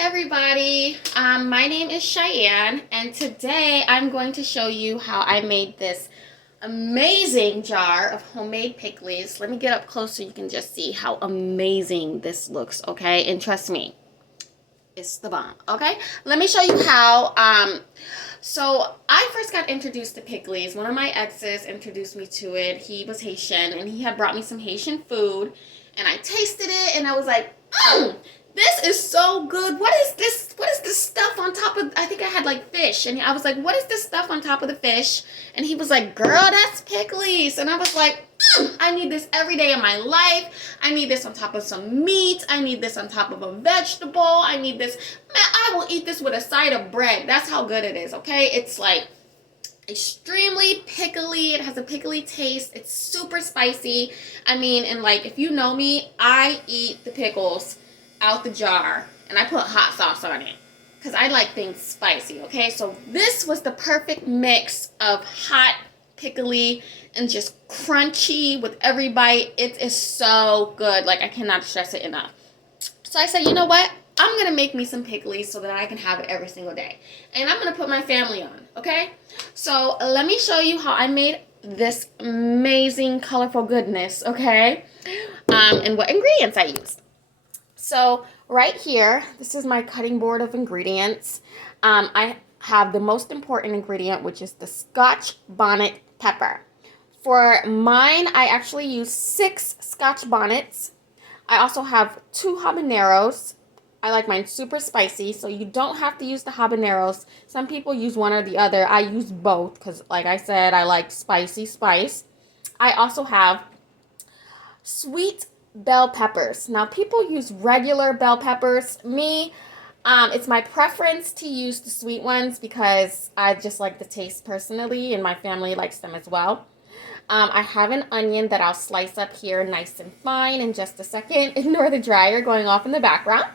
everybody. My name is Cheyenne, and today I'm going to show you how I made this amazing jar of homemade pickles. Let me get up close so you can just see how amazing this looks, okay? And trust me, it's the bomb, okay? Let me show you how. So I first got introduced to pickles. One of my exes introduced me to it. He was Haitian, and he had brought me some Haitian food, and I tasted it, and I was like, this is so good. What is this? What is this stuff on top of, I think I had like fish. And I was like, what is this stuff on top of the fish? And he was like, girl, that's pickles. And I was like, I need this every day of my life. I need this on top of some meat. I need this on top of a vegetable. I need this. Man, I will eat this with a side of bread. That's how good it is, okay? It's like extremely pickly. It has a pickly taste. It's super spicy. I mean, and like, if you know me, I eat the pickles out the jar and I put hot sauce on it because I like things spicy, okay? So this was the perfect mix of hot, pickly, and just crunchy with every bite. It is so good. Like, I cannot stress it enough. So I said, you know what? I'm going to make me some pickles so that I can have it every single day. And I'm going to put my family on, okay? So let me show you how I made this amazing, colorful goodness, okay? And what ingredients I used. So right here, this is my cutting board of ingredients. I have the most important ingredient, which is the Scotch Bonnet Pepper. For mine, I actually use 6 Scotch Bonnets. I also have 2 habaneros. I like mine super spicy, so you don't have to use the habaneros. Some people use one or the other. I use both because, like I said, I like spicy spice. I also have sweet bell peppers. Now, people use regular bell peppers. Me, it's my preference to use the sweet ones because I just like the taste personally, and my family likes them as well. I have an onion that I'll slice up here nice and fine in just a second. Ignore the dryer going off in the background.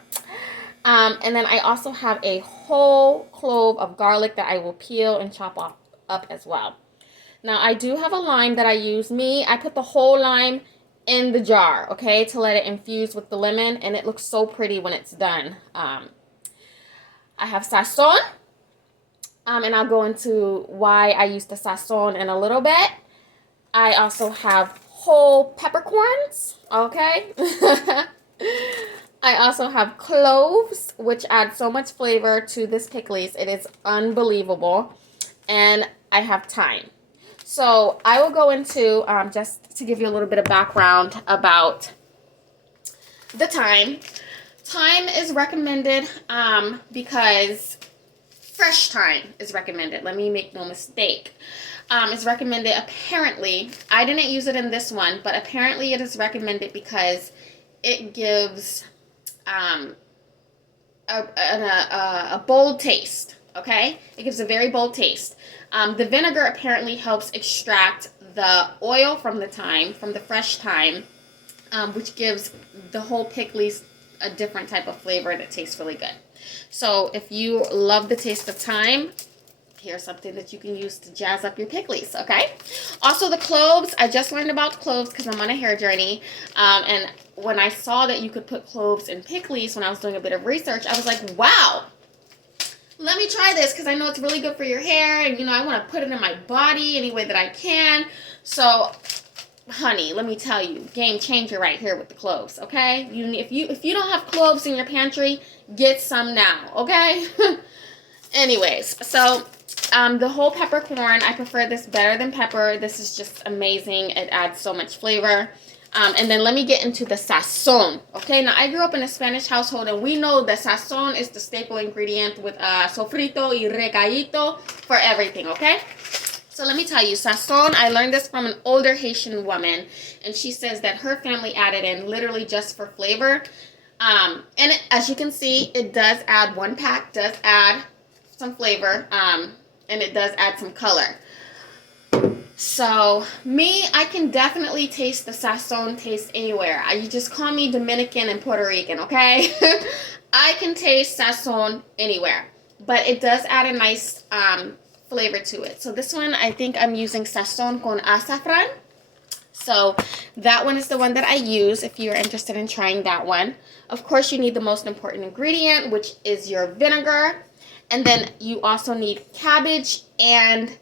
And then I also have a whole clove of garlic that I will peel and chop up as well. Now, I do have a lime that I use. I put the whole lime in the jar, okay, to let it infuse with the lemon, and it looks so pretty when it's done. I have Sazon, and I'll go into why I use the Sazon in a little bit. I also have whole peppercorns, okay? I also have cloves, which add so much flavor to this pickles. It is unbelievable. And I have thyme. So I will go into, just to give you a little bit of background about the thyme. Thyme is recommended because fresh thyme is recommended. Let me make no mistake. It's recommended apparently. I didn't use it in this one, but apparently it is recommended because it gives a bold taste. Okay? It gives a very bold taste. The vinegar apparently helps extract the oil from the thyme, from the fresh thyme, which gives the whole pickles a different type of flavor that tastes really good. So if you love the taste of thyme, here's something that you can use to jazz up your pickles, okay? Also the cloves, I just learned about cloves because I'm on a hair journey. And when I saw that you could put cloves in pickles when I was doing a bit of research, I was like, wow. Let me try this because I know it's really good for your hair, and you know I want to put it in my body any way that I can. So, honey, let me tell you, game changer right here with the cloves. Okay, if you don't have cloves in your pantry, get some now. Okay. Anyways, so the whole peppercorn, I prefer this better than pepper. This is just amazing. It adds so much flavor. And then let me get into the sazon. Okay, now I grew up in a Spanish household, and we know that sazon is the staple ingredient with sofrito y recaíto for everything, okay? So let me tell you, sazon, I learned this from an older Haitian woman, and she says that her family added in literally just for flavor. And as you can see, it does add, one pack does add some flavor, and it does add some color. So, I can definitely taste the Sazon taste anywhere. You just call me Dominican and Puerto Rican, okay? I can taste Sazon anywhere. But it does add a nice flavor to it. So this one, I think I'm using Sazon con azafran. So that one is the one that I use if you're interested in trying that one. Of course, you need the most important ingredient, which is your vinegar. And then you also need cabbage and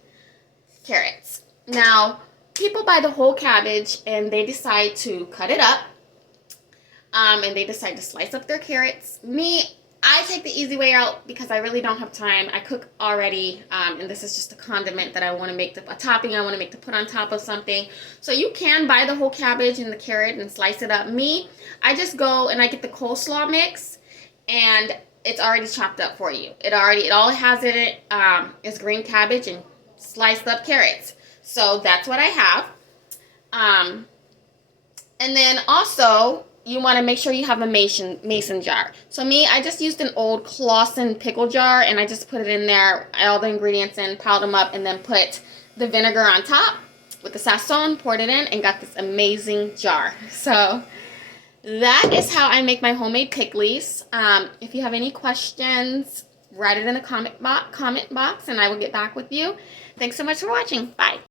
carrots. Now, people buy the whole cabbage and they decide to cut it up. And they decide to slice up their carrots. Me, I take the easy way out because I really don't have time. I cook already, and this is just a condiment that I want to make, a topping I want to make to put on top of something. So you can buy the whole cabbage and the carrot and slice it up. Me, I just go and I get the coleslaw mix, and it's already chopped up for you. It all it has in it is green cabbage and sliced up carrots. So that's what I have. And then also, you want to make sure you have a mason jar. So me, I just used an old Clausen pickle jar, and I just put it in there, all the ingredients in, piled them up, and then put the vinegar on top with the Sazon, poured it in, and got this amazing jar. So that is how I make my homemade pickles. If you have any questions, write it in the comment box, and I will get back with you. Thanks so much for watching. Bye.